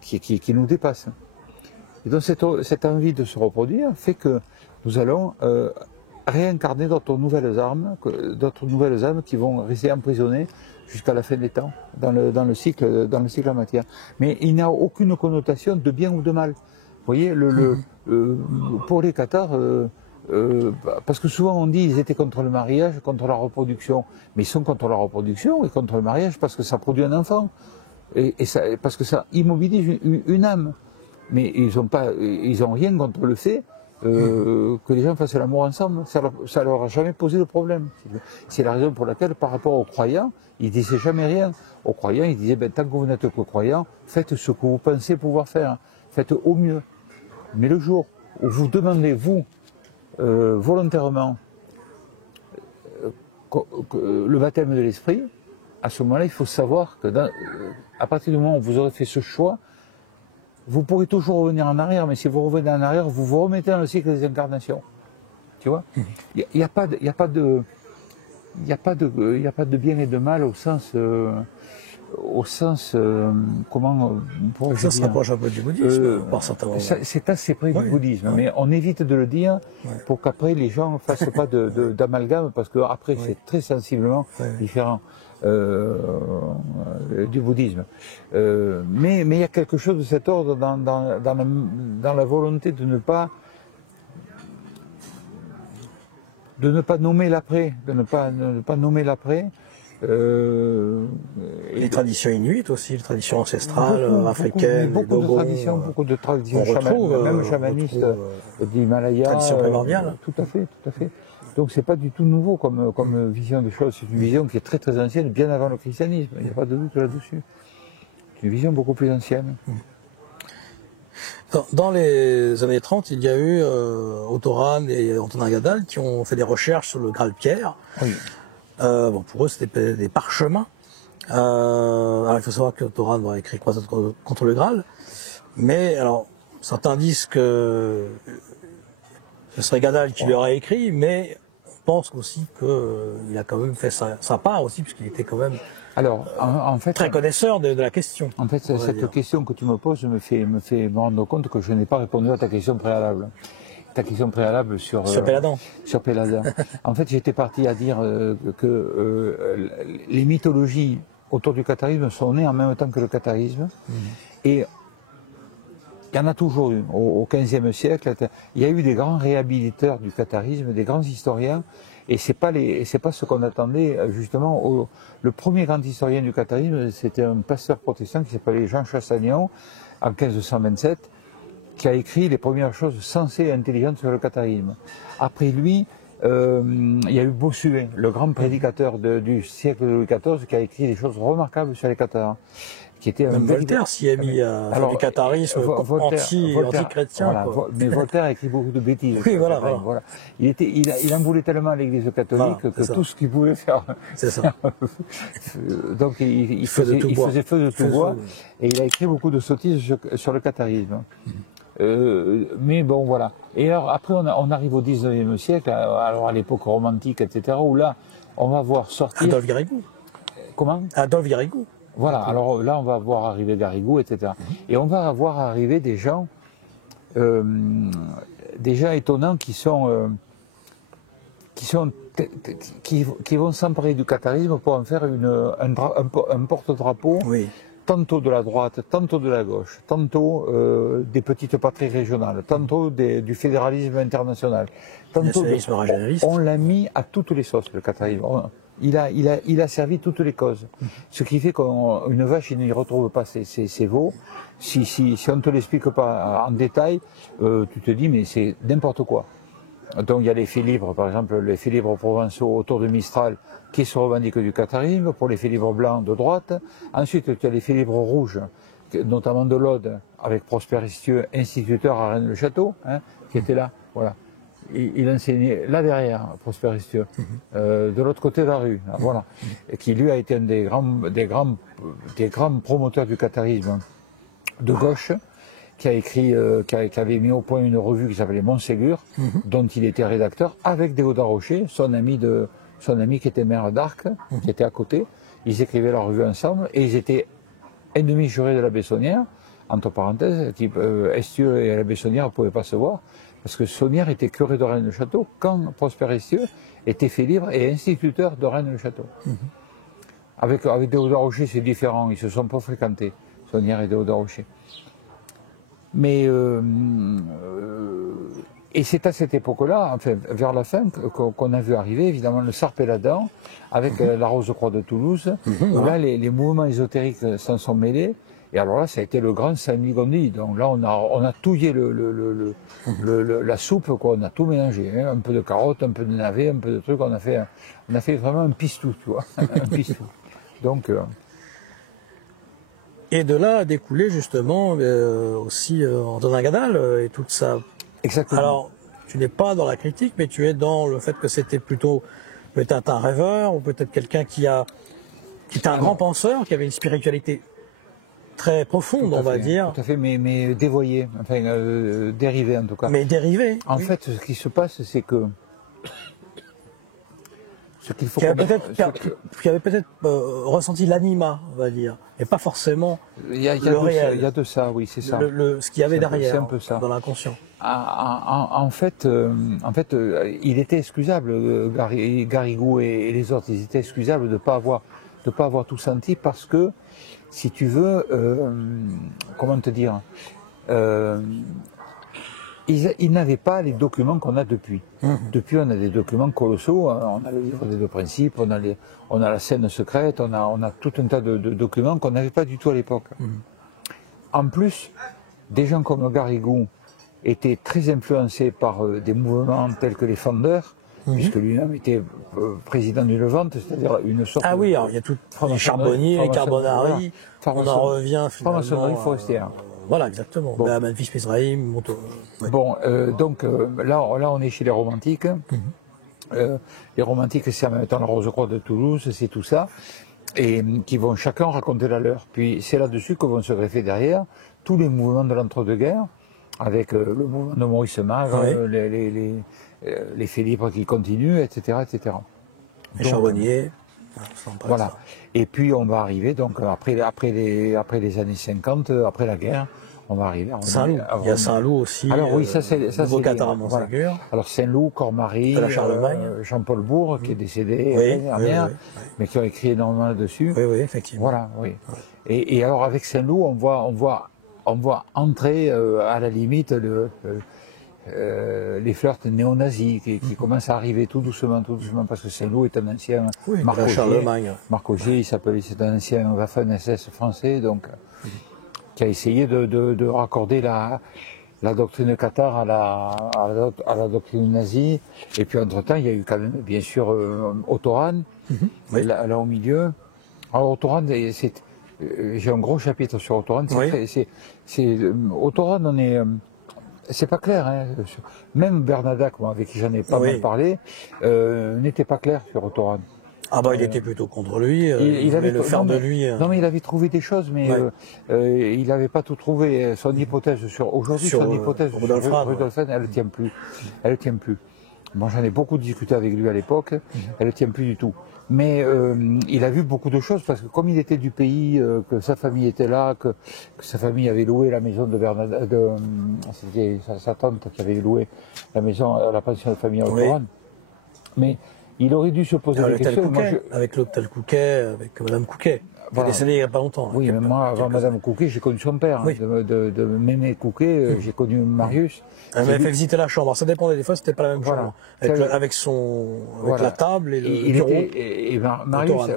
qui nous dépasse. Et donc cette envie de se reproduire fait que nous allons réincarner d'autres nouvelles âmes qui vont rester emprisonnées jusqu'à la fin des temps dans le cycle en matière. Mais il n'y a aucune connotation de bien ou de mal. Vous voyez, pour les Cathares, parce que souvent on dit qu'ils étaient contre le mariage, contre la reproduction, mais ils sont contre la reproduction et contre le mariage parce que ça produit un enfant parce que ça immobilise une âme. Mais ils ont rien contre le fait que les gens fassent l'amour ensemble. Ça leur a jamais posé de problème. C'est la raison pour laquelle, par rapport aux croyants, ils disaient jamais rien. Aux croyants, ils disaient tant que vous n'êtes que croyants, faites ce que vous pensez pouvoir faire, faites au mieux. Mais le jour où vous demandez, vous, volontairement, le baptême de l'esprit, à ce moment-là, il faut savoir que à partir du moment où vous aurez fait ce choix, vous pourrez toujours revenir en arrière, mais si vous revenez en arrière, vous vous remettez dans le cycle des incarnations. Tu vois, il n'y a pas de bien et de mal au sens comment on ça se rapproche un peu du bouddhisme, par certains moments. C'est assez près du bouddhisme, mais on évite de le dire pour qu'après les gens ne fassent pas d'amalgame, parce qu'après c'est très sensiblement différent du bouddhisme. Mais il y a quelque chose de cet ordre dans la volonté de ne pas nommer l'après, de ne pas nommer l'après. Les traditions inuites aussi, les traditions ancestrales africaines, beaucoup de traditions même chamanistes d'Himalaya. Tradition primordiale. Tout à fait. Donc c'est pas du tout nouveau comme vision des choses. C'est une vision qui est très très ancienne, bien avant le christianisme. Il n'y a pas de doute là-dessus. C'est une vision beaucoup plus ancienne. Dans les années 30, il y a eu Ottoran et Antonin Gadal qui ont fait des recherches sur le Graal-Pierre. Oui. Pour eux, c'était des parchemins. Alors, il faut savoir que Ottoran a écrit Croisade contre le Graal. Mais, alors, certains disent que ce serait Gadal qui l'aurait écrit, mais on pense aussi qu'il a quand même fait sa part aussi, puisqu'il était quand même en fait, très connaisseur de la question. En fait, cette question que tu me poses me fait me rendre compte que je n'ai pas répondu à ta question préalable. Ta question préalable sur Péladan. Sur Péladan. En fait, j'étais parti à dire que les mythologies autour du catharisme sont nées en même temps que le catharisme. Et il y en a toujours eu. Au XVe siècle, il y a eu des grands réhabilitateurs du catharisme, des grands historiens. Et c'est pas ce qu'on attendait justement. Le premier grand historien du catharisme, c'était un pasteur protestant qui s'appelait Jean Chassagnon, en 1527, qui a écrit les premières choses sensées et intelligentes sur le catharisme. Après lui, il y a eu Bossuet, le grand prédicateur du siècle de Louis XIV, qui a écrit des choses remarquables sur les cathares. Qui était même Voltaire s'y est mis à faire du catharisme anti-chrétien. Voilà, mais Voltaire a écrit beaucoup de bêtises. Oui, voilà. Il en voulait tellement à l'Église catholique que tout ce qu'il pouvait faire. C'est ça. Donc il faisait feu de tout bois, et il a écrit beaucoup de sottises sur le catharisme. Mais bon, voilà. Et alors après, on arrive au 19e siècle, alors à l'époque romantique, etc., où là, on va voir sortir... Adolphe Garrigou. Comment? Adolphe Garrigou. Voilà, alors là, on va voir arriver Garrigou, etc. Et on va voir arriver des gens étonnants qui vont s'emparer du catharisme pour en faire un porte-drapeau, tantôt de la droite, tantôt de la gauche, tantôt des petites patries régionales, tantôt du fédéralisme international. Tantôt on l'a mis à toutes les sauces, le catharisme. Il a servi toutes les causes. Ce qui fait qu'une vache, il n'y retrouve pas ses veaux. Si on ne te l'explique pas en détail, tu te dis, mais c'est n'importe quoi. Donc il y a les faits libres, par exemple, les faits libres provençaux autour de Mistral, qui se revendiquent du catharisme, pour les faits libres blancs de droite. Ensuite, tu as les faits libres rouges, notamment de l'Aude, avec Prosper Estieux, instituteur à Rennes-le-Château, qui était là. Voilà. Il enseignait là derrière, Prosper Estieux, de l'autre côté de la rue, voilà, et qui lui a été un des grands promoteurs du catharisme de gauche. qui a écrit, qui avait mis au point une revue qui s'appelait Montségur, dont il était rédacteur, avec Déodat Rocher, son ami qui était maire d'Arques, qui était à côté. Ils écrivaient la revue ensemble et ils étaient ennemis jurés de la Bessonnière, entre parenthèses, Estieux et la Bessonnière ne pouvaient pas se voir, parce que Saunière était curé de Rennes-le-Château quand Prosper Estieux était fait libre et instituteur de Rennes-le-Château. Avec Déodat Rocher, c'est différent, ils ne se sont pas fréquentés, Saunière et Déodat Rocher. Mais et c'est à cette époque-là, enfin vers la fin, qu'on a vu arriver évidemment le Sarpé-la-Dent avec la Rose-Croix de Toulouse, où là les mouvements ésotériques s'en sont mêlés. Et alors là, ça a été le grand Saint-Gondi. Donc là, on a touillé la soupe, quoi. On a tout mélangé, hein. Un peu de carottes, un peu de navets, un peu de trucs. On a fait vraiment un pistou, tu vois, un pistou. Donc et de là a découlé justement aussi Antonin Gadal et toute ça. exactement. Alors, tu n'es pas dans la critique, mais tu es dans le fait que c'était plutôt peut-être un rêveur ou peut-être quelqu'un qui était un grand penseur, qui avait une spiritualité très profonde, on va dire. Tout à fait, mais dévoyé, enfin dérivé en tout cas. Mais dérivé. En fait, ce qui se passe, c'est que ce qu'il faut qui avait peut-être ressenti l'anima, on va dire, et pas forcément le réel. Il y a de ça, oui, c'est ça. Ce qu'il y avait derrière, c'est un peu ça. dans l'inconscient. En fait, il était excusable, Garrigou et les autres, ils étaient excusables de pas avoir tout senti parce que, si tu veux, comment te dire, ils n'avaient pas les documents qu'on a depuis. Depuis, on a des documents colossaux, on a le livre des 2 principes, on a la scène secrète, on a tout un tas de documents qu'on n'avait pas du tout à l'époque. En plus, des gens comme Garrigou étaient très influencés par des mouvements tels que les Fondeurs, puisque lui-même était président du Levante, c'est-à-dire une sorte de... Ah oui, alors il y a tout les charbonniers, les carbonari, on en revient finalement... Franc-maçonnerie forestière. Voilà, exactement. Bon. Memphis Mizraïm, ouais. Bon, donc là, on est chez les romantiques. Les romantiques, c'est en même temps la Rose-Croix de Toulouse, c'est tout ça, et qui vont chacun raconter la leur. Puis c'est là-dessus que vont se greffer derrière tous les mouvements de l'entre-deux-guerres, avec le mouvement de Maurice Magre, les faits libres qui continuent, etc., etc. Les charbonniers. Voilà. Et puis on va arriver, donc après les années 50, après la guerre, on va arriver à Saint-Loup. Il y a Saint-Loup aussi. Alors oui, ça c'est voilà. Alors Saint-Loup, Cormarie, Jean-Paul Bourg, qui est décédé l'année dernière, mais qui a écrit énormément là-dessus. Oui, effectivement. Voilà, oui. Et alors avec Saint-Loup, on voit entrer à la limite les flirts néo-nazis qui commencent à arriver tout doucement, parce que Saint-Loup est un ancien Marc Augier, c'est un ancien Waffen-SS français, donc qui a essayé de raccorder la doctrine cathare à la doctrine nazie. Et puis entre-temps, il y a eu quand même, bien sûr, Ottoran, là au milieu. Alors Ottoran, j'ai un gros chapitre sur Ottoran. Ottoran, c'est pas clair, hein. Même Bernadac, moi, avec qui j'en ai pas mal parlé, n'était pas clair sur Ottoran. Ah bah il était plutôt contre lui, il avait le faire de lui. Non mais il avait trouvé des choses, mais il n'avait pas tout trouvé. Son hypothèse sur Rudolf Hahn, elle ne tient plus. Elle ne tient plus. Bon, j'en ai beaucoup discuté avec lui à l'époque, elle ne tient plus du tout. Mais il a vu beaucoup de choses, parce que comme il était du pays, que sa famille était là, que sa famille avait loué la maison de Bernadac, c'était sa tante qui avait loué la maison, la pension de famille à Ottoran. Mais il aurait dû se poser des questions. Avec l'hôtel Couquet, avec Madame Couquet, qui est décédée il n'y a pas longtemps. Oui, mais moi, avant Madame Couquet, j'ai connu son père. De Mémé Couquet, j'ai connu Marius. Elle m'avait fait visiter la chambre. Ça dépendait, des fois, c'était pas la même chambre. Avec la table et le bureau. Et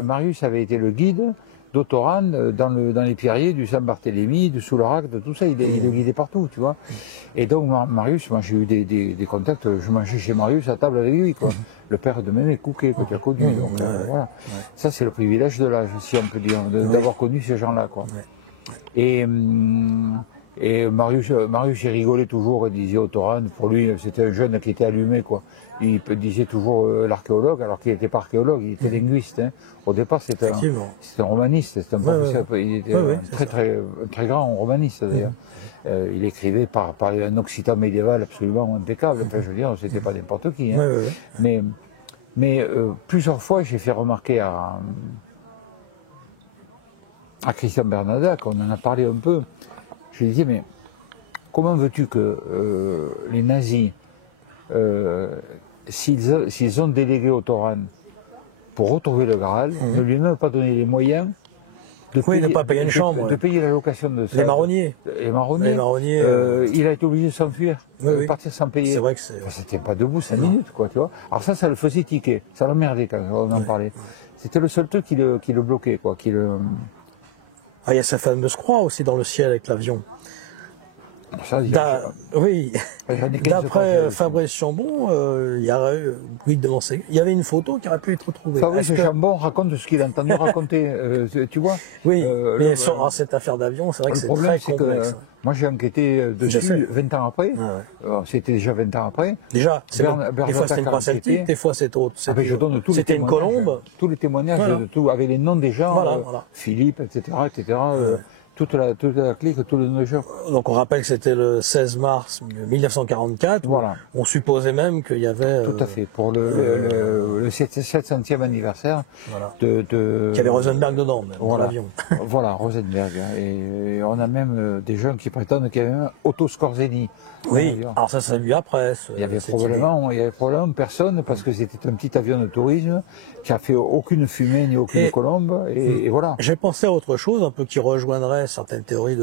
Marius avait été le guide d'Ottoran dans les pierriers du Saint-Barthélemy, du Soularac, de tout ça. Il le guidait partout, tu vois. Et donc, Marius, moi, j'ai eu des contacts. Je mangeais chez Marius à table avec lui, quoi. Le père de Mémé Couquet, que tu as connu. Donc, voilà. Ça, c'est le privilège de l'âge, si on peut dire, d'avoir connu ces gens-là, quoi. Et Marius, il rigolait toujours, il disait Ottoran, pour lui, c'était un jeune qui était allumé, quoi. Il disait toujours l'archéologue, alors qu'il n'était pas archéologue, il était linguiste. Hein. Au départ, c'était un romaniste, c'était un professeur, il était très grand romaniste, d'ailleurs. il écrivait par un occitan médiéval absolument impeccable. Enfin, je veux dire, c'était pas n'importe qui. Hein. Mais plusieurs fois, j'ai fait remarquer à Christian Bernadac, on en a parlé un peu, je lui ai dit, mais comment veux-tu que les nazis, s'ils ont délégué au Torrent pour retrouver le Graal, ne lui ont même pas donné les moyens de payer la location de ça. Les marronniers. Les marronniers. Il a été obligé de s'enfuir, de partir sans payer. C'est vrai que c'est... Ça tient pas debout 5 minutes, quoi, tu vois. Alors ça le faisait tiquer, ça l'emmerdait quand on en parlait. C'était le seul truc qui le bloquait, quoi, qui le... Ah, il y a cette fameuse croix aussi dans le ciel avec l'avion. Oui, d'après Fabrice Chambon, il y aurait eu de Montségur. Il y avait une photo qui aurait pu être retrouvée. Fabrice Chambon raconte ce qu'il a entendu raconter, tu vois. Oui, mais sur cette affaire d'avion, c'est vrai que c'est très complexe. Moi j'ai enquêté dessus 20 ans après, c'était déjà 20 ans après. Déjà, des fois c'était une croix celtique, des fois c'était autre. C'était une colombe. Tous les témoignages, avec les noms des gens, Philippe, etc. Toute la clique, tout le nageur. Donc on rappelle que c'était le 16 mars 1944. Voilà. On supposait même qu'il y avait... Tout à fait, pour le 700e anniversaire qu'il y avait Rosenberg dedans, même, dans l'avion. Voilà, Rosenberg. Et on a même des gens qui prétendent qu'il y avait un Otto Skorzeny. Oui, alors ça s'est vu après. Il y avait probablement personne, parce que c'était un petit avion de tourisme qui a fait aucune fumée ni aucune colombe, et voilà. J'ai pensé à autre chose, un peu qui rejoindrait certaines théories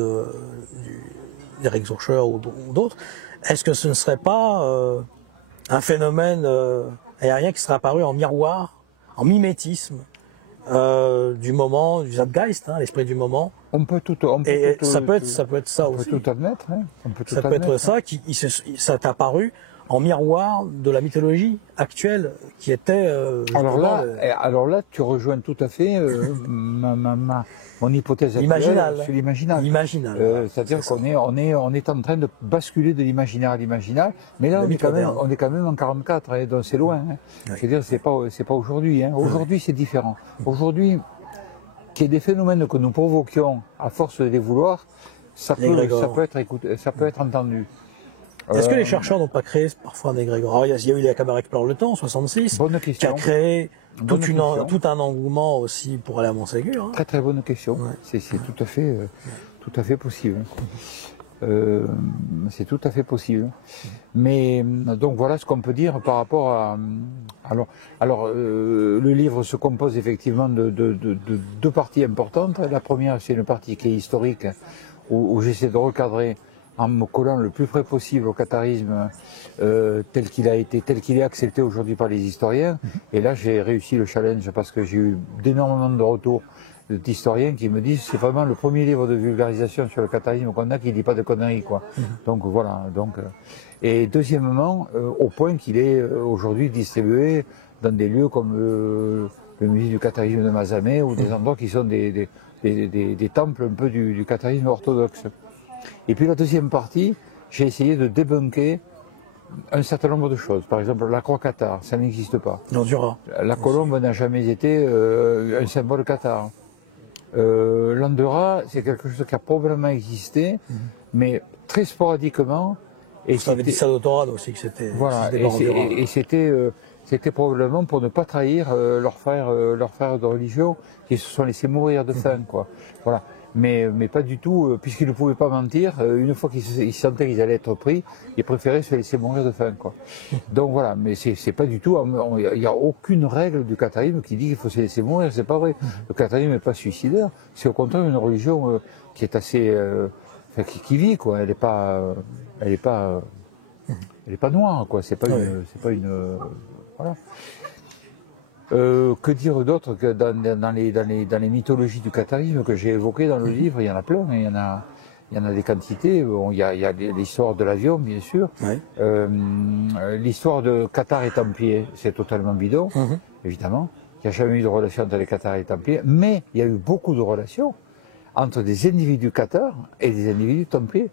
d'Eric Zurcher ou d'autres. Est-ce que ce ne serait pas un phénomène aérien qui serait apparu en miroir, en mimétisme du moment, du Zeitgeist, l'esprit du moment? Ça peut être ça aussi. On peut tout admettre. Hein. Ça peut être ça ça est apparu en miroir de la mythologie actuelle qui était... alors là, tu rejoins tout à fait mon hypothèse actuelle sur l'imaginal. C'est-à-dire qu'on est en train de basculer de l'imaginaire à l'imaginal, mais là on est quand même en 44, hein, donc c'est loin. Hein. C'est-à-dire c'est pas aujourd'hui. Hein. Aujourd'hui c'est différent. Aujourd'hui, qu'il y ait des phénomènes que nous provoquions à force de les vouloir, ça peut être entendu. Est-ce que les chercheurs n'ont pas créé parfois un égrégore? Alors, il y a eu la caméra Explore le temps en 66, qui a créé tout un engouement aussi pour aller à Montségur. Hein. Très très bonne question. Ouais. C'est tout à fait possible. C'est tout à fait possible. Mais donc voilà ce qu'on peut dire par rapport à... Alors le livre se compose effectivement de deux parties importantes. La première, c'est une partie qui est historique, où j'essaie de recadrer en me collant le plus près possible au catharisme tel qu'il est accepté aujourd'hui par les historiens. Et là, j'ai réussi le challenge parce que j'ai eu d'énormément de retours d'historiens qui me disent c'est vraiment le premier livre de vulgarisation sur le catharisme qu'on a qui dit pas de conneries, quoi. Donc voilà. Et deuxièmement, au point qu'il est aujourd'hui distribué dans des lieux comme le musée du catharisme de Mazamet ou des endroits qui sont des temples un peu du catharisme orthodoxe. Et puis la deuxième partie, j'ai essayé de débunker un certain nombre de choses. Par exemple, la croix cathare, ça n'existe pas. Non, Jura. La colombe n'a jamais été un symbole cathare. L'Andorra, c'est quelque chose qui a probablement existé, mais très sporadiquement. Et ça avait dit ça d'Autorade aussi, que c'était... Voilà, et c'était probablement pour ne pas trahir leurs frères de religion qui se sont laissés mourir de faim, quoi. Voilà. Mais pas du tout, puisqu'ils ne pouvaient pas mentir, une fois qu'ils sentaient qu'ils allaient être pris, ils préféraient se laisser mourir de faim, quoi. Donc voilà, mais c'est pas du tout, il n'y a aucune règle du catharisme qui dit qu'il faut se laisser mourir, c'est pas vrai. Le catharisme n'est pas suicidaire, c'est au contraire une religion qui est assez, qui vit, quoi. Elle est pas noire, quoi. C'est pas une, voilà. Que dire d'autre que dans les mythologies du catharisme que j'ai évoquées dans le livre, il y en a plein, il y en a des quantités. Bon, il y a l'histoire de l'avion, bien sûr. L'histoire de Cathare et Templiers, c'est totalement bidon, évidemment. Il n'y a jamais eu de relation entre les Cathares et les Templiers, mais il y a eu beaucoup de relations entre des individus cathares et des individus templiers.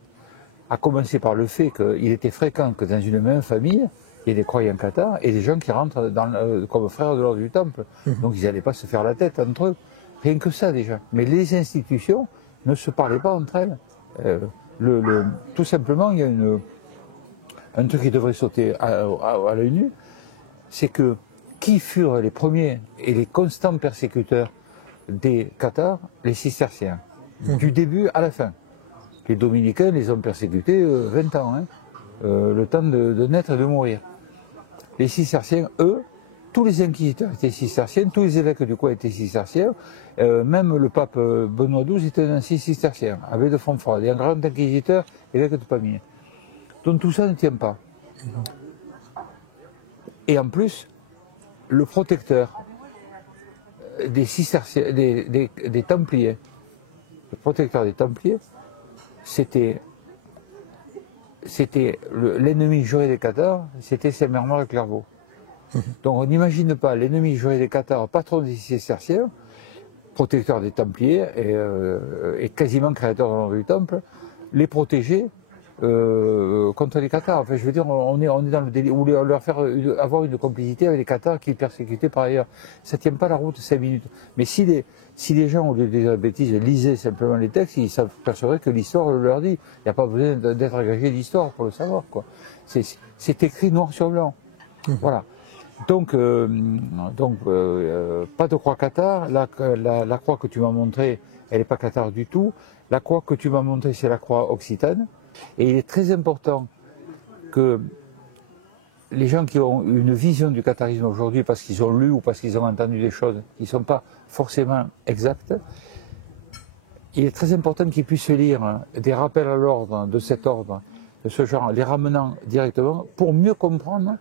À commencer par le fait qu'il était fréquent que dans une même famille, il y a des croyants cathares et des gens qui rentrent comme frères de l'ordre du Temple. Donc ils n'allaient pas se faire la tête entre eux. Rien que ça déjà. Mais les institutions ne se parlaient pas entre elles. Tout simplement, il y a un truc qui devrait sauter à l'œil nu, c'est que qui furent les premiers et les constants persécuteurs des cathares? Les cisterciens, du début à la fin. Les dominicains les ont persécutés 20 ans, hein, le temps de naître et de mourir. Les cisterciens, eux, tous les inquisiteurs étaient cisterciens, tous les évêques du coin étaient cisterciens, même le pape Benoît XII était un cistercien, avec de Fontfroide, et un grand inquisiteur, évêque de Pamiers. Donc tout ça ne tient pas. Et en plus, le protecteur des cisterciens, des Templiers, le protecteur des Templiers, c'était l'ennemi juré des cathares, c'était Saint-Mermoire et Clairvaux. Donc on n'imagine pas l'ennemi juré des cathares, patron des cisterciens, protecteur des Templiers et quasiment créateur de l'ordre du Temple, les protéger contre les cathares. Enfin, je veux dire, on est dans le délire, ou leur faire avoir une complicité avec les cathares qu'ils persécutaient par ailleurs. Ça ne tient pas la route 5 minutes. Mais si les gens, au lieu de dire des bêtises, lisaient simplement les textes, ils s'apercevraient que l'histoire leur dit. Il n'y a pas besoin d'être engagé d'histoire pour le savoir, quoi. C'est écrit noir sur blanc. Voilà. Donc, pas de croix cathare. La croix que tu m'as montrée, elle n'est pas cathare du tout. La croix que tu m'as montrée, c'est la croix occitane. Et il est très important que les gens qui ont une vision du catharisme aujourd'hui, parce qu'ils ont lu ou parce qu'ils ont entendu des choses qui ne sont pas forcément exactes, il est très important qu'ils puissent lire des rappels à l'ordre de cet ordre, de ce genre, les ramenant directement, pour mieux comprendre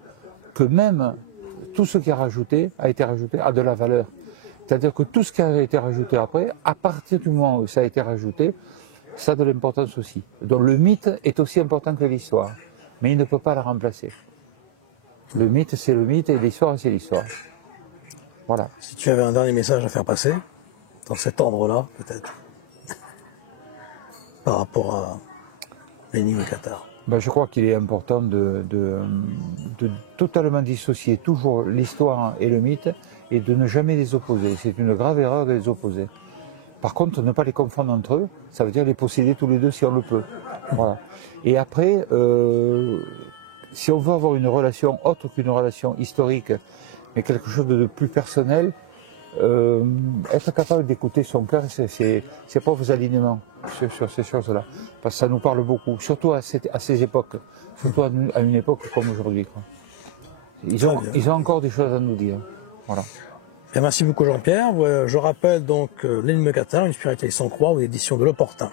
que même tout ce qui a été rajouté a de la valeur. C'est-à-dire que tout ce qui a été rajouté après, à partir du moment où ça a été rajouté, ça a de l'importance aussi. Donc le mythe est aussi important que l'histoire, mais il ne peut pas la remplacer. Le mythe, c'est le mythe et l'histoire, c'est l'histoire. Voilà. Si tu avais un dernier message à faire passer, dans cet ordre-là, peut-être, par rapport à l'énigme cathare. Ben, je crois qu'il est important de totalement dissocier toujours l'histoire et le mythe et de ne jamais les opposer. C'est une grave erreur de les opposer. Par contre, ne pas les confondre entre eux, ça veut dire les posséder tous les deux si on le peut. Voilà. Et après, si on veut avoir une relation autre qu'une relation historique, mais quelque chose de plus personnel, être capable d'écouter son cœur, ses propres alignements sur ces choses-là. Parce que ça nous parle beaucoup, surtout à ces époques, surtout à une époque comme aujourd'hui. Ils ont encore des choses à nous dire. Voilà. Bien, merci beaucoup Jean-Pierre. Je rappelle donc l'énigme cathare, une spiritualité sans croix aux éditions de L'Opportun.